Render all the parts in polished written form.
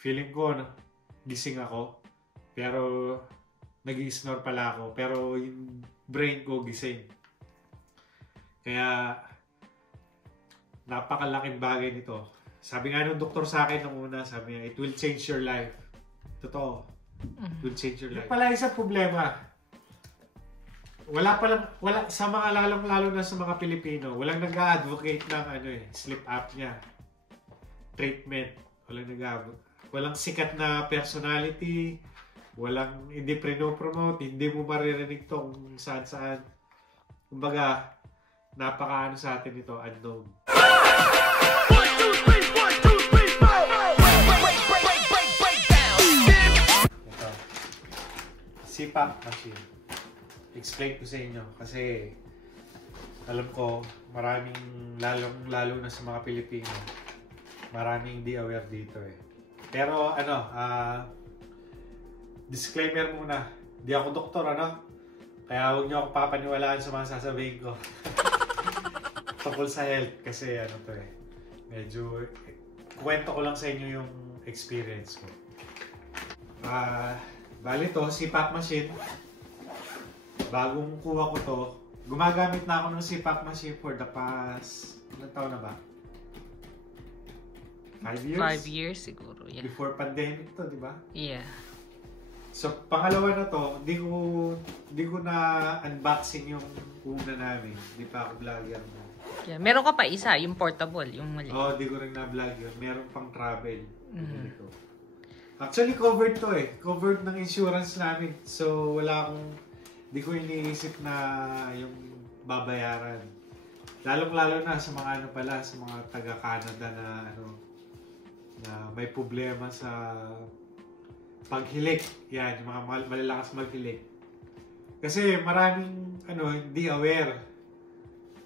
feeling ko, gising ako. Pero, nag-i-snore pala ako. Pero, yung brain ko gising. Kaya, napakalaking bagay nito. Sabi nga ng doktor sa akin nung una, sabi niya, it will change your life. Totoo. It will change your life. Yung pala isang problema. Wala sa mga lalo na sa mga Pilipino, walang nag-a-advocate ng sleep apnea treatment. Walang sikat na personality, hindi pre-promote, hindi mo maririnig to kung saan-saan. Kumbaga, napaka sa atin ito, unknown. Ito. CPAP machine. Explain ko sa inyo kasi alam ko maraming lalo na sa mga Pilipino maraming hindi aware dito pero disclaimer muna, di ako doktor kaya huwag niyo ako papaniwalaan sa mga sasabihin ko tungkol sa health kasi medyo kwento ko lang sa inyo yung experience ko. Bali to, CPAP machine. Bagong kuha ko to, gumagamit na ako ng CPAP machine for the past, ilang taon na ba? 5 years? 5 years siguro, yeah. Before pandemic to, di ba? Yeah. So, pangalawa na to, di ko na unboxing yung una namin. Di pa ako vlogger na. Yeah. Meron ka pa isa, yung portable, yung mali. Di ko rin na-vlog yun. Meron pang travel. Actually, covered to Covered ng insurance namin. So, di ko iniisip na yung babayaran. Lalong-lalo na sa mga sa mga taga-Canada na may problema sa paghilik. Yan, yung mga malalakas maghilik. Kasi maraming hindi aware.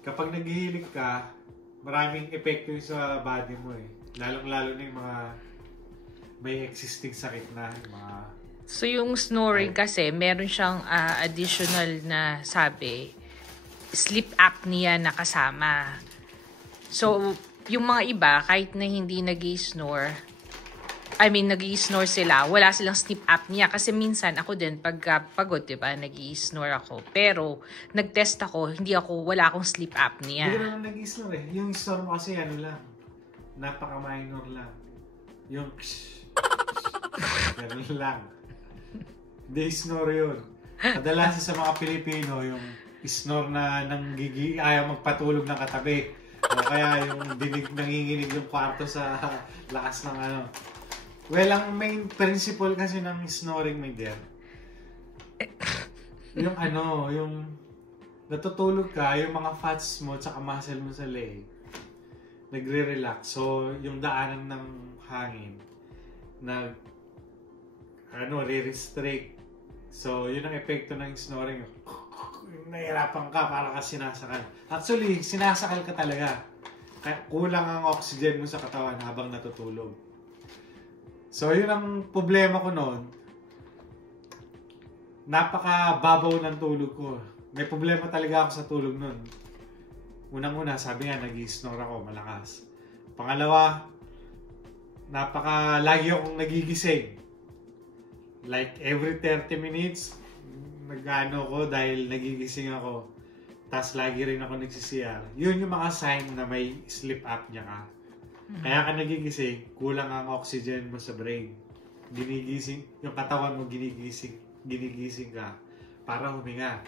Kapag naghihilik ka, maraming epekto sa body mo Lalong-lalo na yung mga may existing sakit na So yung snoring kasi, meron siyang additional na sleep apnea na kasama. So, yung mga iba, kahit na hindi nag-i-snore sila, wala silang sleep apnea. Kasi minsan, ako din, pagka pagod, diba, nag-i-snore ako. Pero, nag-test ako, wala akong sleep apnea. Hindi naman nag-i-snore Yung snore mo kasi lang, napaka-minor lang. Yung ganun lang. Hindi snore yun. Kadalasan sa mga Pilipino, yung snore na ayaw magpatulog ng katabi. O kaya yung nanginginig yung kwarto sa lakas ng Well, ang main principle kasi ng snoring, my dear, yung natutulog ka, yung mga fats mo tsaka muscle mo sa leg, nagre-relax. So, yung daanan ng hangin, re-restrict. So, yun ang epekto ng snoring. Nahihirapan ka para ka sinasakal. Actually, sinasakal ka talaga. Kaya kulang ang oxygen mo sa katawan habang natutulog. So, yun ang problema ko noon. Napaka-babaw ng tulog ko. May problema talaga ako sa tulog noon. Unang-una, sabi nga, nag-i-snore ako, malakas. Pangalawa, lagi akong nagigising. Like every 30 minutes, ko dahil nagigising ako. Tapos lagi rin ako nagsisiyar. Yun yung mga sign na may sleep apnea ka. Kaya ka nagigising, kulang ang oxygen mo sa brain. Ginigising, yung katawan mo ginigising ka para huminga.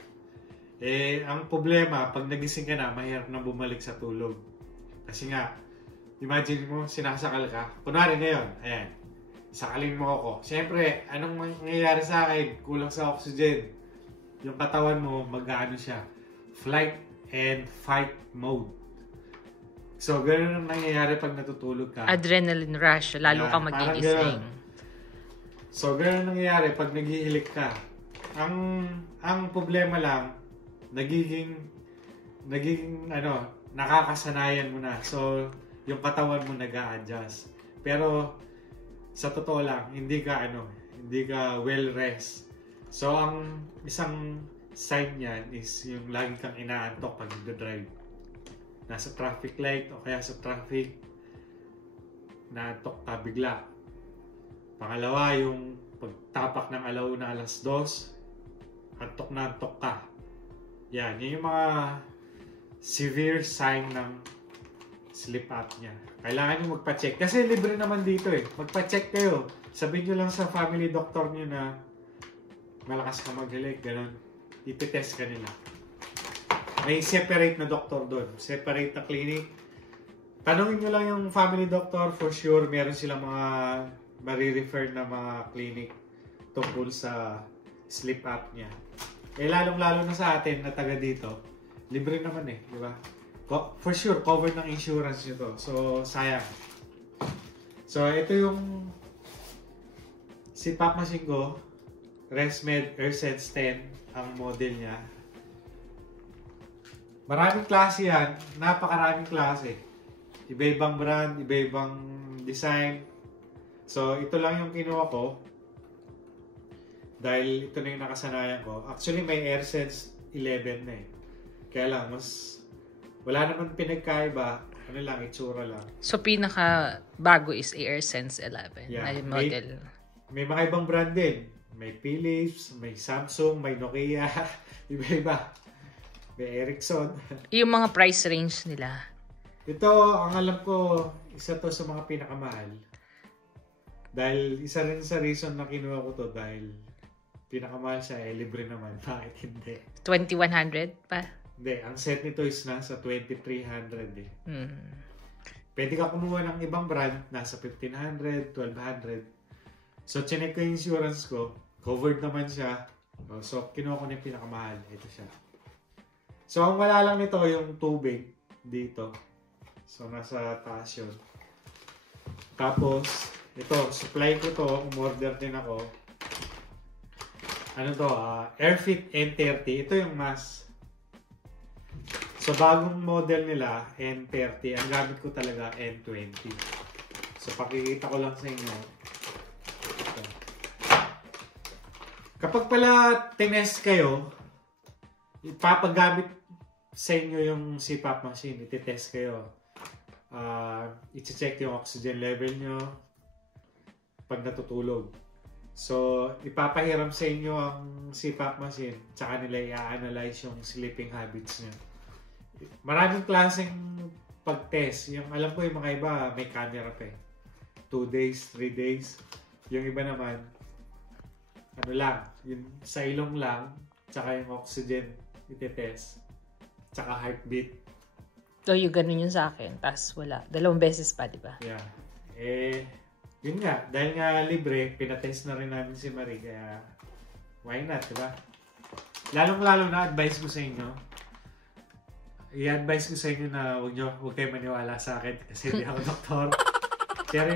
Ang problema, pag nagising ka na, mahirap na bumalik sa tulog. Kasi nga, imagine mo, sinasakal ka. Kunwari ngayon, ayan, sakalin mo ako. Siyempre, anong mangyayari sa akin? Kulang sa oxygen. Yung katawan mo, siya. Flight and fight mode. So, ganun ang nangyayari pag natutulog ka. Adrenaline rush, lalo kang magigising. So, ganun ang nangyayari pag naghihilik ka. Ang problema lang, nagiging nakakasanayan mo na. So, yung katawan mo nag-a-adjust. Pero, sa totoo lang, hindi ka well rest. So, ang isang sign niyan is yung lagi kang inaantok pag nag-drive. Nasa traffic light o kaya sa traffic, naantok ka bigla. Pangalawa, yung pagtapak ng alauna alas 2, antok na antok ka. Yan, yun yung mga severe sign ng sleep apnea. Kailangan nyo magpa-check. Kasi libre naman dito eh. Magpa-check kayo. Sabihin nyo lang sa family doctor nyo na malakas ka maghilik, ganun. Ipitest ka nila. May separate na doktor doon. Separate na clinic. Tanungin nyo lang yung family doctor. For sure, meron silang mga marirefer na mga clinic tungkol sa sleep apnea. Eh, lalong-lalo na sa atin na taga dito. Libre naman eh, di ba? For sure, covered ng insurance nyo to. So, sayang. So, ito yung CPAP machine ko. ResMed AirSense 10 ang model niya. Maraming klase yan. Napakaraming klase. Iba-ibang brand, iba-ibang design. So, ito lang yung kinuha ko. Dahil ito na yung nakasanayan ko. Actually, may AirSense 11 na eh. Kaya lang, wala naman pinagkaiba. Ano lang, itsura lang. So, pinaka-bago is AirSense 11 Yeah, na model. May mga ibang brand din. May Philips, may Samsung, may Nokia. Iba-iba. May Ericsson. Yung mga price range nila. Ito, ang alam ko, isa to sa mga pinakamahal. Dahil isa rin sa reason na kinuha ko to dahil pinakamahal siya eh, libre naman. Bakit hindi? 2,100 pa? Hindi, ang set nito is nasa 2,300 eh. Pwede ka kumuha ng ibang brand, nasa 1,500, 1,200. So, chinek ko yung insurance ko. Covered naman siya. So, kinuha ko na yung pinakamahal. Ito siya. So, ang wala lang nito yung tubig dito. So, nasa taas yun. Tapos, ito, supply ko to. Umorder din ako. Ano to? Airfit N30. Ito yung mas. So, bagong model nila, N30. Ang gamit ko talaga, N20. So, pakikita ko lang sa inyo. Ito. Kapag pala tinest kayo, ipapagamit sa inyo yung CPAP machine, ititest kayo. I-check yung oxygen level nyo pag natutulog. So, ipapahiram sa inyo ang CPAP machine, tsaka nila i-analyze yung sleeping habits nyo. Maraming klaseng pag-test. Yung alam ko yung mga iba, may camera pa eh. 2 days, 3 days. Yung iba naman, ano lang, yung sa ilong lang, tsaka yung oxygen, ititest. Tsaka heartbeat. So, yung ganun yun sa akin. Tapos wala. 2 beses pa, di ba? Yeah. Yun nga. Dahil nga libre, pinatest na rin namin si Marie. Kaya, why not, di ba? Lalong-lalo na, advice ko sa inyo. I-advise ko sa inyo na huwag kayo maniwala sa akin kasi hindi ako doktor. Pero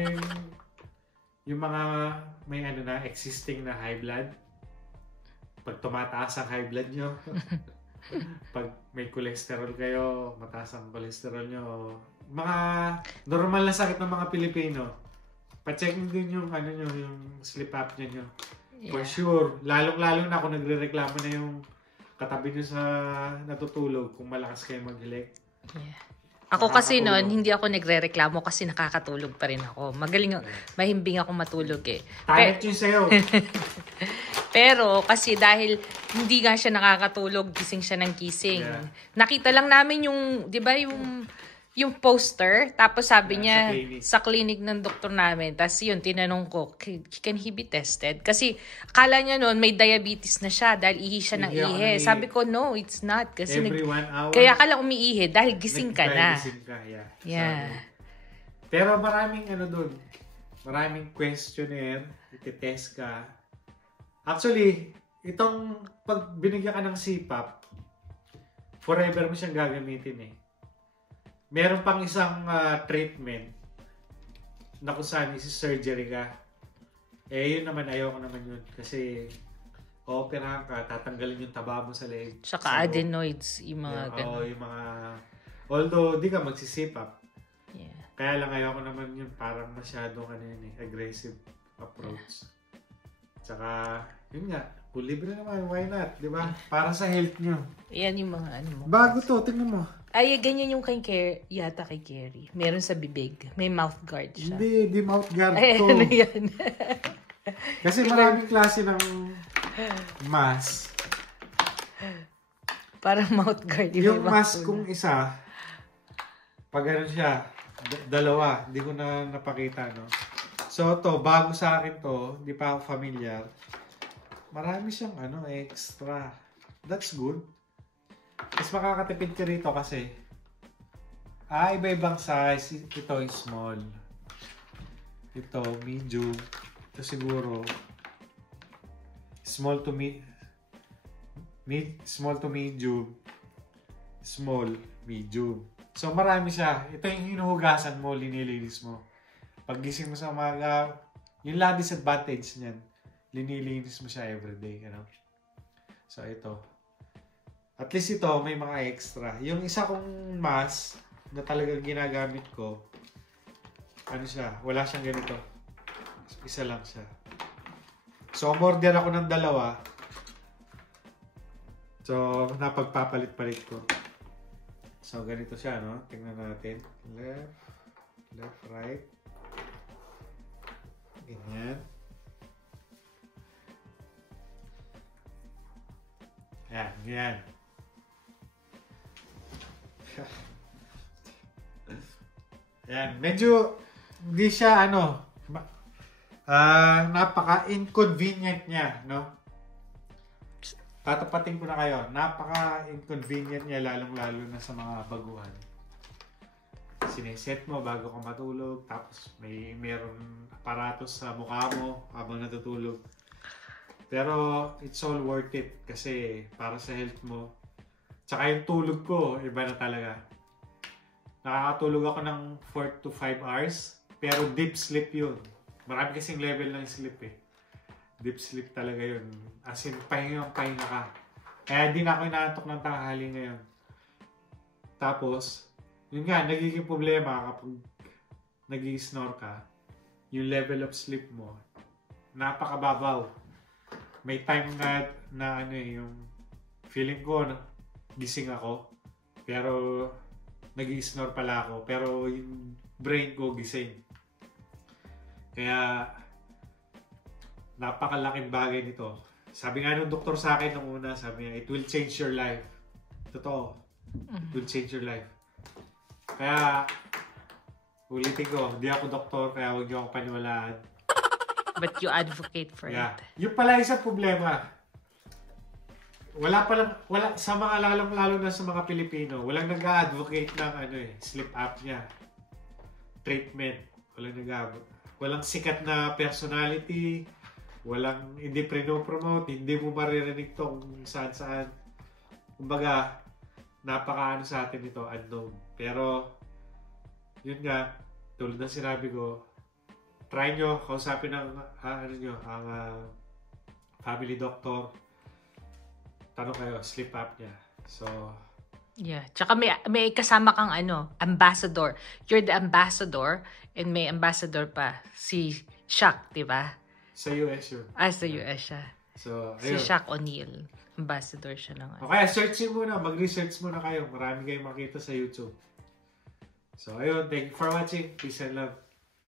yung mga may ano na, existing na high blood, pag tumataas ang high blood nyo, pag may cholesterol kayo, mataas ang cholesterol nyo, mga normal na sakit ng mga Pilipino, pa-check din yung ano nyo, yung sleep apnea nyo. Yeah. For sure, lalong-lalong na kung nagre-reklamo na yung katabi nyo sa natutulog kung malakas kayo maghilik. Yeah. Ako kasi noon, hindi ako nagre-reklamo kasi nakakatulog pa rin ako. Magaling, mahimbing ako matulog eh. Talent yun sa'yo. Pero kasi dahil hindi nga siya nakakatulog, gising siya ng gising. Yeah. Nakita lang namin yung, di ba yung poster, tapos sabi niya sa clinic ng doktor namin, tapos yun, tinanong ko, can he be tested? Kasi akala niya noon may diabetes na siya dahil ihi siya ng ihe. Sabi ko, no, it's not. Kasi every 1 hour. Kaya ka lang umiihi dahil gising ka na. Gising ka, yeah. Pero maraming ano dun, maraming questionnaire, ititest ka. Actually, itong pag binigyan ka ng CPAP, forever mo siyang gagamitin eh. Meron pang isang treatment na kung saan isi-surgery ka. Eh, yun naman, ayoko naman yun. Kasi, operahan ka, tatanggalin yung taba mo sa leeg. Saka adenoids, yung mga ganun. Oo, yung mga... Although, di ka magsisipap. Yeah. Kaya lang, ayoko naman yun. Parang masyadong aggressive approach. Tsaka, yun nga, kung libre naman, why not? Di ba? Para sa health nyo. Yan yung mga ano mo. Bago to, tingnan mo. Ay, ganyan yung kay yata kay Kerry. Meron sa bibig. May mouth guard siya. Hindi mouth guard ay, to. Ano yan? Kasi maraming klase ng mask. Parang mouth guard. Yung mask kung isa, pag ano siya, dalawa, hindi ko na napakita, no? So, to, bago sa akin to, hindi pa ako familiar. Marami siyang, extra. That's good. Mas makakatipid ka rito kasi, iba-ibang size. Ito is small. Ito, medium. Ito siguro, small to medium, small, medium. So, marami siya. Ito yung hinuhugasan mo, linilinis mo. Pag gising mo sa umaga, yun lang disadvantage niyan. Linilinis mo siya everyday. So, ito. At least ito, may mga extra. Yung isa kong mask na talagang ginagamit ko, siya, wala siyang ganito. Isa lang siya. So, umorder ako ng dalawa. So, napagpapalit-palit ko. So, ganito siya, no? Tingnan natin. Left, right. Ganyan. Yan, ganyan. Yan, medyo hindi siya, napaka-inconvenient niya, no? Tatapatin ko na kayo. Napaka-inconvenient niya, lalong-lalo na sa mga baguhan. Sineset mo bago ka matulog, tapos meron aparatos sa mukha mo habang natutulog. Pero it's all worth it kasi para sa health mo. Tsaka yung tulog ko, iba na talaga. Nakakatulog ako ng 4 to 5 hours, pero deep sleep yun. Marami kasing level ng sleep eh. Deep sleep talaga yun. As in, pahinga ka. Kaya di na ako inaantok ng tanghali ngayon. Tapos, yun nga, nagiging problema kapag nag-i-snore ka, yung level of sleep mo, napakababaw. May time na yung feeling ko, gising ako, pero nag-i-snore pala ako, pero yung brain ko gising. Kaya, napakalaking bagay nito. Sabi nga ng doktor sa akin nung una, sabi niya, it will change your life. Totoo. It will change your life. Kaya, ulitin ko, hindi ako doktor, kaya huwag niyo ako paniwalaan. But you advocate for it. Yung pala isang problema. Wala sa mga lalo na sa mga Pilipino, walang nag-advocate ng sleep apnea treatment. Walang sikat na personality, hindi promote, hindi mo maririnig to kung saan. Kumbaga, napaka sa atin ito, unknown. Pero, yun nga, tulad na sinabi ko, try nyo, kausapin ang family doctor. Tanong kayo, sleep apnea. So, yeah. Tsaka may kasama kang ambassador. You're the ambassador and may ambassador pa. Si Shaq, di ba? Sa US yun. Sa US siya. So, si Shaq O'Neal. Ambassador siya ng Okay, search muna. Mag-research muna kayo. Marami kayong makita sa YouTube. So, ayun. Thank you for watching. Peace and love.